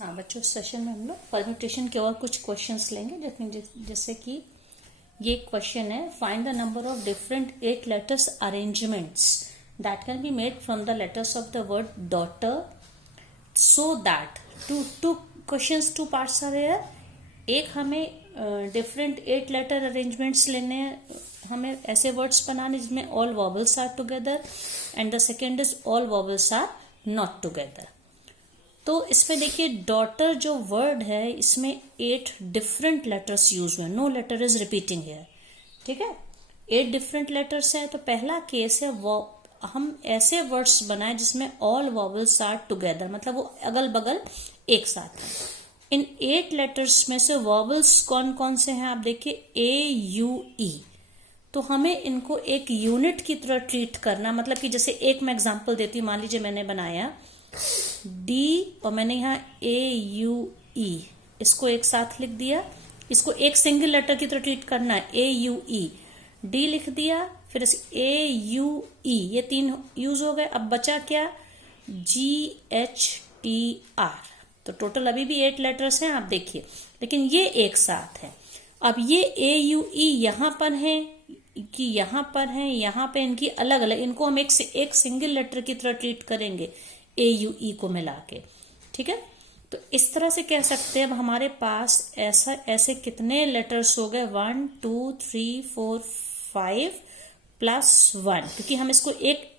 हाँ बच्चों, सेशन में हम लोग परम्यूटेशन के और कुछ क्वेश्चंस लेंगे, जैसे कि ये क्वेश्चन है, find the number of different 8 letters arrangements that can be made from the letters of the word daughter so that two questions, 2 parts are there. एक हमें डिफरेंट 8 लेटर अरेंजमेंट्स लेने हैं, हमें ऐसे वर्ड्स बनाने जिसमें all vowels are together, and the second is all vowels are not together. तो इसमें देखिए, डॉटर जो वर्ड है इसमें 8 डिफरेंट लेटर्स यूज हुए, no letter is repeating here, ठीक है। 8 डिफरेंट लेटर्स हैं। तो पहला केस है वो हम ऐसे वर्ड्स बनाए जिसमें ऑल वॉवल्स आर टुगेदर, मतलब वो अगल बगल एक साथ हैं। इन 8 लेटर्स में से वॉवल्स कौन कौन से हैं आप देखिए, ए यू ई। तो हमें इनको एक यूनिट की तरह ट्रीट करना, मतलब कि जैसे एक मैं एग्जांपल देती हूँ, मान लीजिए मैंने बनाया डी और मैंने यहाँ ए यू ई, इसको एक साथ लिख दिया, इसको एक सिंगल लेटर की तरह ट्रीट करना है, ए यू ई। डी लिख दिया, फिर ए यू ई, ये 3 यूज हो गए। अब बचा क्या, जी एच टी आर। तो टोटल अभी भी 8 लेटर्स हैं आप देखिए, लेकिन ये एक साथ है। अब ये ए यू ई यहाँ पर है कि यहाँ पर है, यहाँ पे इनकी अलग अलग, इनको हम एक सिंगल लेटर की तरह ट्रीट करेंगे ए यू ई को मिला के, ठीक है। तो इस तरह से कह सकते हैं अब हमारे पास ऐसे कितने लेटर्स हो गए, 1 2 3 4 5 प्लस 1, क्योंकि हम इसको एक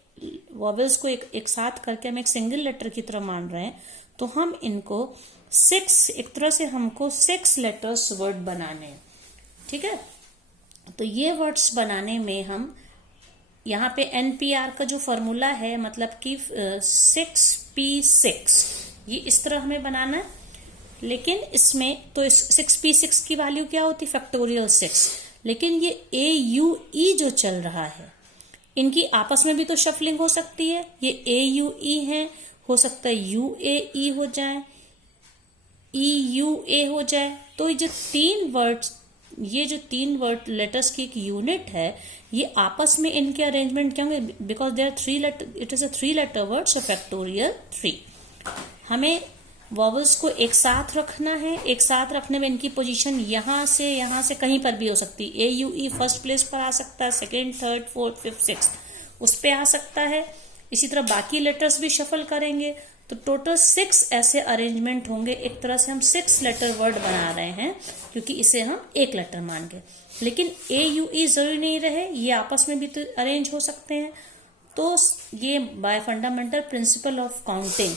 वॉवेल्स को एक साथ करके हम एक सिंगल लेटर की तरह मान रहे हैं। तो हम इनको 6, एक तरह से हमको 6 लेटर्स वर्ड बनाने हैं, ठीक है। तो ये वर्ड्स बनाने में हम यहाँ पे NPR का जो फॉर्मूला है, मतलब कि 6P6, ये इस तरह हमें बनाना है। लेकिन इसमें तो 6P6 की वैल्यू क्या होती, फैक्टोरियल 6। लेकिन ये AUE जो चल रहा है, इनकी आपस में भी तो शफलिंग हो सकती है। ये AUE है, हो सकता है UAE हो जाए, EUA हो जाए। तो ये जो तीन वर्ड लेटर्स की एक यूनिट है, ये आपस में इनके अरेंजमेंट क्या होंगे, because they are 3 letter, it is a 3 letter word, so factorial 3। हमें वॉवल्स को एक साथ रखना है। एक साथ रखने में इनकी पोजीशन यहाँ से कहीं पर भी हो सकती है। AUE फर्स्ट प्लेस पर आ सकता है, second, third, fourth, fifth, sixth उस पे आ सकता है। इसी तरह बाकी लेटर्स भी शफल करेंगे, तो टोटल 6 ऐसे अरेंजमेंट होंगे। एक तरह से हम 6 लेटर वर्ड बना रहे हैं, क्योंकि इसे हम एक लेटर मान गए। लेकिन AUE जरूरी नहीं रहे, ये आपस में भी तो अरेंज हो सकते हैं। तो ये bye fundamental principle of counting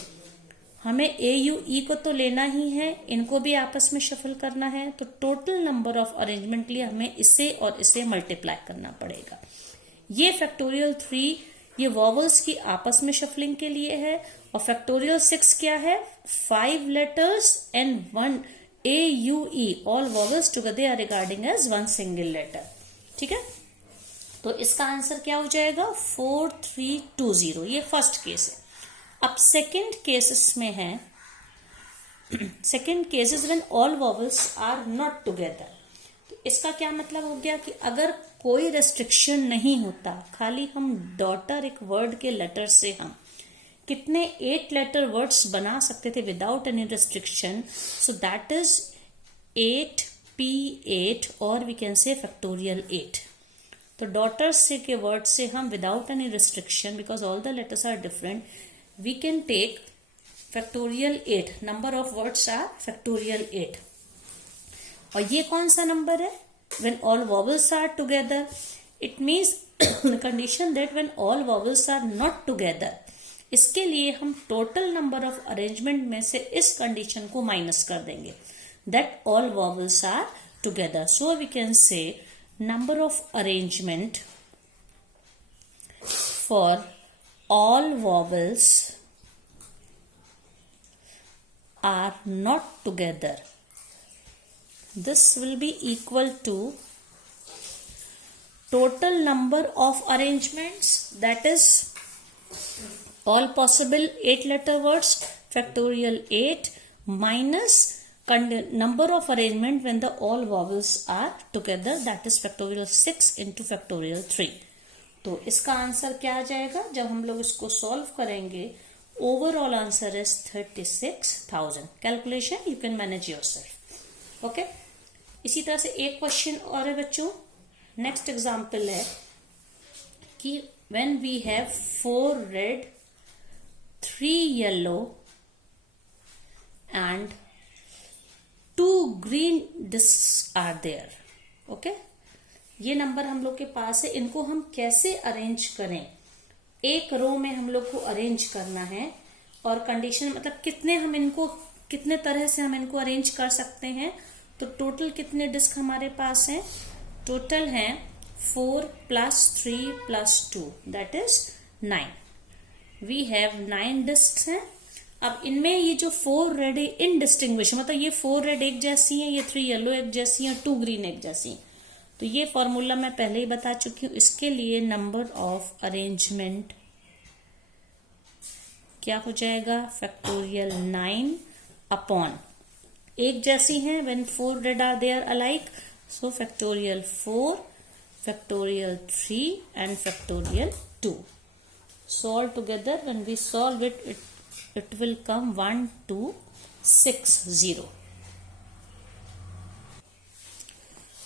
हमें AUE को तो लेना ही है, इनको भी आपस में शफल करना है। तो टोटल नंबर ऑफ अरेंजमेंट के लिए हमें इसे और इसे मल्टीप्लाई करना पड़ेगा। ये फैक्टोरियल 3 ये वॉवल्स की आपस में शफलिंग के लिए है, और फैक्टोरियल 6 क्या है, 5 letters and 1 AUE, all vowels together are regarding as 1 single letter, ठीक है। तो इसका आंसर क्या हो जाएगा, 4320। ये फर्स्ट केस है। अब सेकेंड केसेस में है, second cases when all vowels are not together. तो इसका क्या मतलब हो गया कि अगर कोई रेस्ट्रिक्शन नहीं होता, खाली हम डॉटर एक वर्ड के लेटर से हम कितने 8 लेटर वर्ड्स बना सकते थे without any restriction. So that is 8P8, और वी कैन से फैक्टोरियल 8। तो डॉटर से के वर्ड से हम without any restriction, because all the letters are different, we can take factorial 8। Number of words are factorial 8। और ये कौन सा नंबर है, when all vowels are together, it means the condition that when all vowels are not together, इसके लिए हम total number of arrangement में से इस कंडीशन को माइनस कर देंगे, that all vowels are together. So we can say number of arrangement for all vowels are not together, this will be equal to total number of arrangements, that is all possible 8 letter words factorial 8 minus number of arrangement when the all vowels are together, that is factorial 6 into factorial 3. तो इसका answer क्या आ जाएगा, जब हम लोग इसको solve करेंगे Overall answer is 36,000. Calculation you can manage yourself. Okay. इसी तरह से एक क्वेश्चन और है बच्चों. नेक्स्ट एग्जाम्पल है कि when we have 4 red, 3 yellow and 2 green discs are there. Okay. ये नंबर हम लोग के पास है. इनको हम कैसे अरेंज करें? एक रो में हम लोग को अरेंज करना है और कंडीशन मतलब कितने तरह से हम इनको अरेंज कर सकते हैं. तो टोटल कितने डिस्क हमारे पास हैं? टोटल हैं 4 + 3 + 2 that is 9. We have 9 disks हैं. अब इनमें ये जो 4 रेड इनडिस्टिंग्विश मतलब ये 4 रेड एक जैसी हैं, ये 3 येलो एक जैसी हैं, 2 ग्रीन एक जैसी हैं. तो ये फॉर्मूला मैं पहले ही बता चुकी हूं. इसके लिए नंबर ऑफ अरेंजमेंट क्या हो जाएगा? फैक्टोरियल 9 अपॉन एक जैसी हैं when 4 red are there alike, so factorial 4, factorial 3 and factorial 2. So all together when we solve it will come 1260.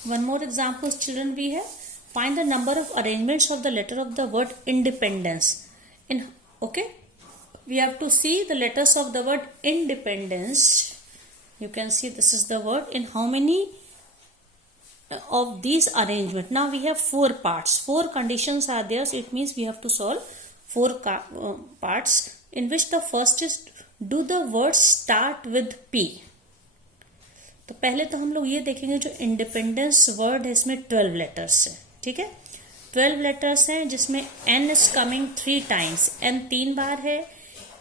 One more example children we have. Find the number of arrangements of the letter of the word independence. Okay, we have to see the letters of the word independence. You can see this is the word. In how many of these arrangement? Now we have 4 parts. 4 conditions are there. So it means we have to solve 4 parts, in which the first is, do the words start with P? तो पहले तो हम लोग ये देखेंगे जो independence word है इसमें 12 लेटर्स है. ठीक है, 12 लेटर्स हैं जिसमें N is coming 3 times. N 3 बार है.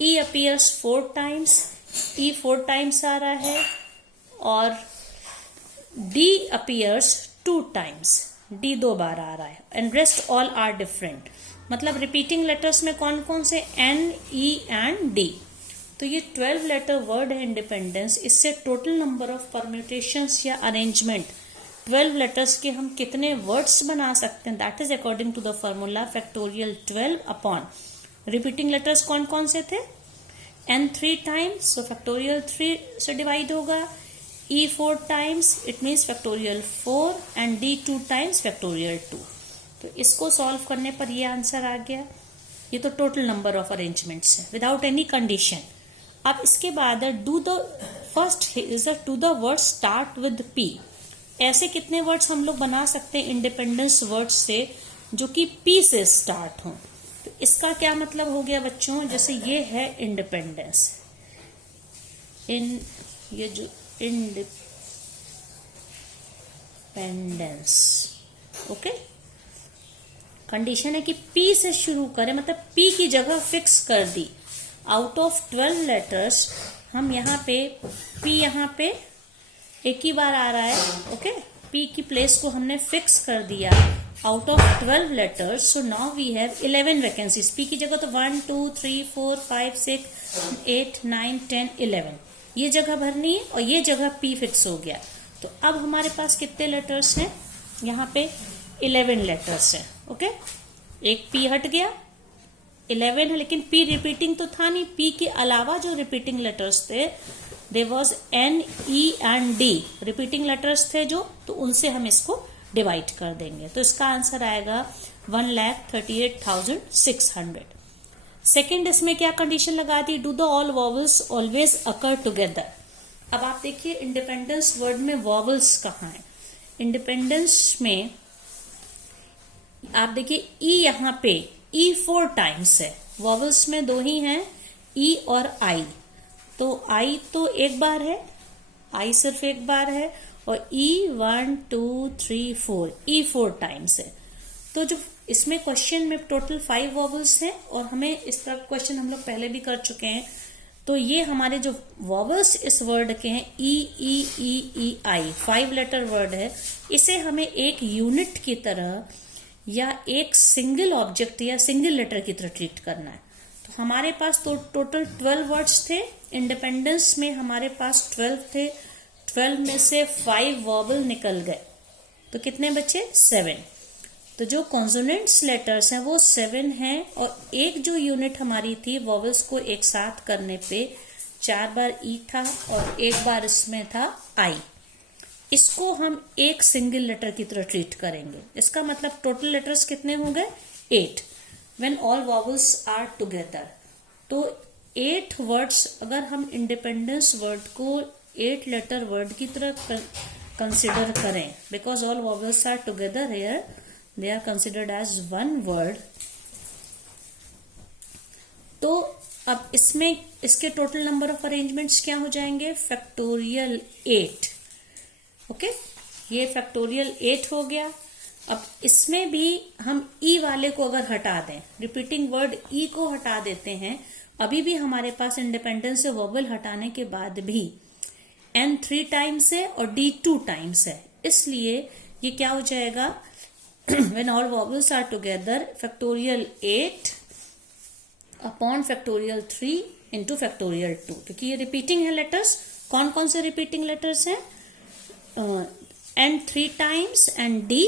E appears 4 times. E 4 times आ रहा है और D appears 2 times. D 2 बार आ रहा है. And rest all are different. मतलब रिपीटिंग लेटर्स में कौन कौन से? N, E and D. तो ये 12 लेटर वर्ड है इंडिपेंडेंस. इससे टोटल नंबर ऑफ परम्यूटेशंस या अरेंजमेंट 12 लेटर्स के हम कितने वर्ड्स बना सकते हैं? That is according to the formula factorial 12 upon repeating letters कौन कौन से थे? N 3 टाइम्स, सो फैक्टोरियल 3 से डिवाइड होगा. E 4 times, it means factorial 4 and D 2 times factorial 2. तो इसको सॉल्व करने पर ये आंसर आ गया. ये तो टोटल नंबर ऑफ अरेंजमेंट्स है विदाउट एनी कंडीशन. अब इसके बाद do the first is to the word start with P. ऐसे कितने वर्ड्स हम लोग बना सकते हैं इंडिपेंडेंस वर्ड्स से जो कि P से स्टार्ट हों? तो इसका क्या मतलब हो गया बच्चों? जैसे ये है इंडिपेंडेंस, ये जो इंडिपेंडेंस, ओके, कंडीशन है कि P से शुरू करें, मतलब P की जगह फिक्स कर दी. आउट ऑफ 12 लेटर्स हम यहाँ पे P यहाँ पे एक ही बार आ रहा है. ओके, P की प्लेस को हमने फिक्स कर दिया out of 12 letters. So now we have 11 vacancies. P की जगह तो 1 2 3 4 5 6 8 9 10 11 ये जगह भरनी है और ये जगह P फिक्स हो गया. तो अब हमारे पास कितने लेटर्स हैं? यहाँ पे 11 लेटर्स हैं. ओके, एक P हट गया, 11 है, लेकिन P रिपीटिंग तो था नहीं. P के अलावा जो रिपीटिंग लेटर्स थे there was N, E and D repeating letters थे जो, तो उनसे हम इसको डिवाइड कर देंगे. तो इसका आंसर आएगा 1,38,600. सेकेंड इसमें क्या कंडीशन लगा दी? Do the all vowels always occur together. अब आप देखिए इंडिपेंडेंस वर्ड में वॉवल्स कहाँ है? इंडिपेंडेंस में आप देखिए E यहाँ पे E 4 टाइम्स है. वॉवल्स में 2 ही हैं, E और I. तो I तो एक बार है, I सिर्फ एक बार है, और E 1 2 3 4 E 4 टाइम्स है. तो जो इसमें क्वेश्चन में टोटल 5 वॉवल्स हैं और हमें इस तरह क्वेश्चन हम लोग पहले भी कर चुके हैं. तो ये हमारे जो वॉवल्स इस वर्ड के हैं E E E E I 5 letter word है. इसे हमें एक यूनिट की तरह या एक सिंगल ऑब्जेक्ट या सिंगल लेटर की तरह ट्रीट करना है. तो हमारे पास तो टोटल 12 वर्ड्स थे. इंडिपेंडेंस में हमारे पास 12 थे. 12 में से 5 वॉवल निकल गए तो कितने बचे? 7. तो तो जो कॉन्सोनेंट्स लेटर्स हैं वो 7 हैं और एक जो यूनिट हमारी थी वॉवेल्स को एक साथ करने पे 4 बार ई था और एक बार इसमें था आई। इसको हम एक सिंगल लेटर की तरह ट्रीट करेंगे। इसका मतलब टोटल लेटर्स कितने हो गए 8 when all vowels are together. तो 8 वर्ड्स अगर हम इंडिपेंडेंस वर्ड को 8 लेटर वर्ड की तरह कंसिडर करें, because all vowels are together here they are considered as one word. तो अब इसमें इसके टोटल नंबर ऑफ अरेंजमेंट्स क्या हो जाएंगे फैक्टोरियल 8। ओके, ये फैक्टोरियल 8 हो गया। अब इसमें भी हम ई वाले को अगर हटा दें, रिपीटिंग वर्ड ई को हटा देते हैं, अभी भी हमारे पास इंडिपेंडेंस से वॉवेल हटाने के बाद भी एन 3 टाइम्स है और डी 2 टाइम्स है, इसलिए ये क्या हो जाएगा when all vowels are together factorial 8 upon factorial 3 into factorial 2, क्योंकि ये रिपीटिंग है लेटर्स। कौन कौन से रिपीटिंग लेटर्स हैं N 3 times and D,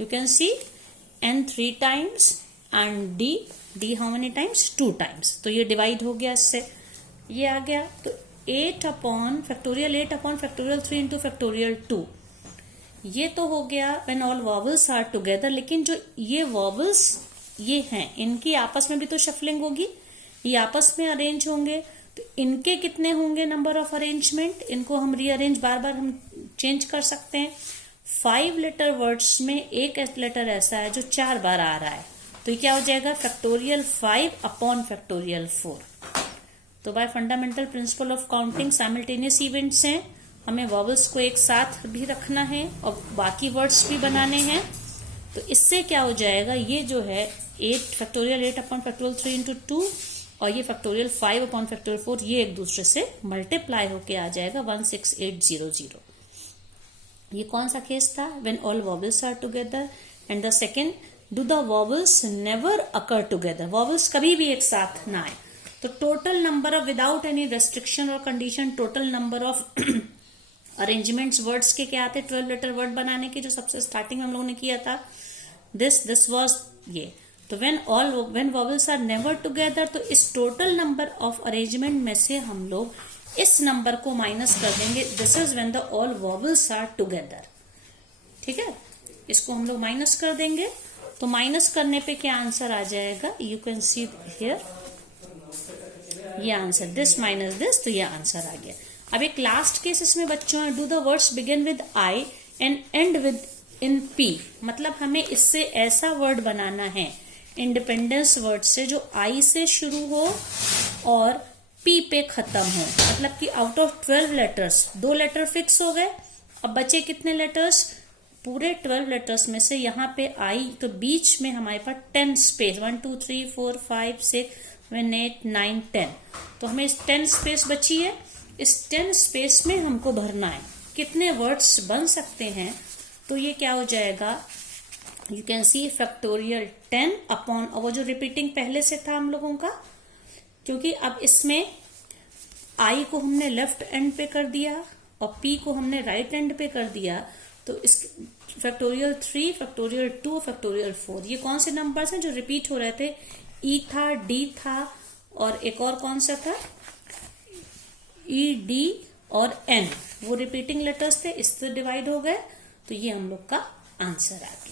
you can see N 3 times and D how many times 2 times. तो ये डिवाइड हो गया, इससे ये आ गया। तो 8 अपॉन फैक्टोरियल 3 इंटू फैक्टोरियल 2, ये तो हो गया when all vowels are together. लेकिन जो ये वॉवेल्स ये हैं, इनकी आपस में भी तो शफलिंग होगी, ये आपस में अरेंज होंगे, तो इनके कितने होंगे नंबर ऑफ अरेंजमेंट, इनको हम रीअरेंज बार बार हम चेंज कर सकते हैं। 5 लेटर वर्ड्स में एक लेटर ऐसा है जो 4 बार आ रहा है, तो ये क्या हो जाएगा फैक्टोरियल 5 अपॉन फैक्टोरियल 4। तो bye fundamental principle of counting simultaneous events हैं, हमें वॉवेल्स को एक साथ भी रखना है और बाकी वर्ड्स भी बनाने हैं। तो इससे क्या हो जाएगा, ये जो है 8 फैक्टोरियल 8 अपॉन फैक्टोरियल 3 इंटू 2 और ये फैक्टोरियल 5 अपॉन फैक्टोरियल 4, ये एक दूसरे से मल्टीप्लाई होके आ जाएगा 16800। ये कौन सा केस था when all vowels are together. And the second, do the vowels never occur together, vowels कभी भी एक साथ ना आए। तो total number of without any restriction और condition, total number of arrangements words के क्या आते 12 लेटर वर्ड बनाने के, जो सबसे स्टार्टिंग में हम लोगों ने किया था, दिस वाज ये। तो when vowels are never together, तो इस टोटल नंबर ऑफ अरेंजमेंट में से हम लोग इस नंबर को माइनस कर देंगे, this is when the all vowels are together. ठीक है, इसको हम लोग माइनस कर देंगे। तो माइनस करने पे क्या आंसर आ जाएगा, यू कैन सी हियर, ये आंसर दिस माइनस दिस, तो ये आंसर आ गया। अब एक लास्ट केस इसमें बच्चों है, do the words begin with I and and with in P. मतलब हमें इससे ऐसा वर्ड बनाना है इंडिपेंडेंस वर्ड से जो आई से शुरू हो और पी पे खत्म हो। मतलब कि out of 12 letters 2 letter fix हो गए, अब बचे कितने लेटर्स, पूरे 12 लेटर्स में से यहाँ पे आई, तो बीच में हमारे पास 10 स्पेस 1 2 3 4 5 6 7 8 9 10, तो हमें 10 स्पेस बची है। इस 10 स्पेस में हमको भरना है कितने वर्ड्स बन सकते हैं। तो ये क्या हो जाएगा, you can C factorial 10 upon, और वो जो रिपीटिंग पहले से था हम लोगों का, क्योंकि अब इसमें आई को हमने लेफ्ट एंड पे कर दिया और पी को हमने राइट एंड पे कर दिया, तो इस फैक्टोरियल 3 फैक्टोरियल 2 फैक्टोरियल 4, ये कौन से नंबर्स हैं जो रिपीट हो रहे थे, ई था, डी था और एक और कौन सा था, ई, डी और एन, वो रिपीटिंग लेटर्स थे, इससे डिवाइड हो गए। तो ये हम लोग का आंसर आया।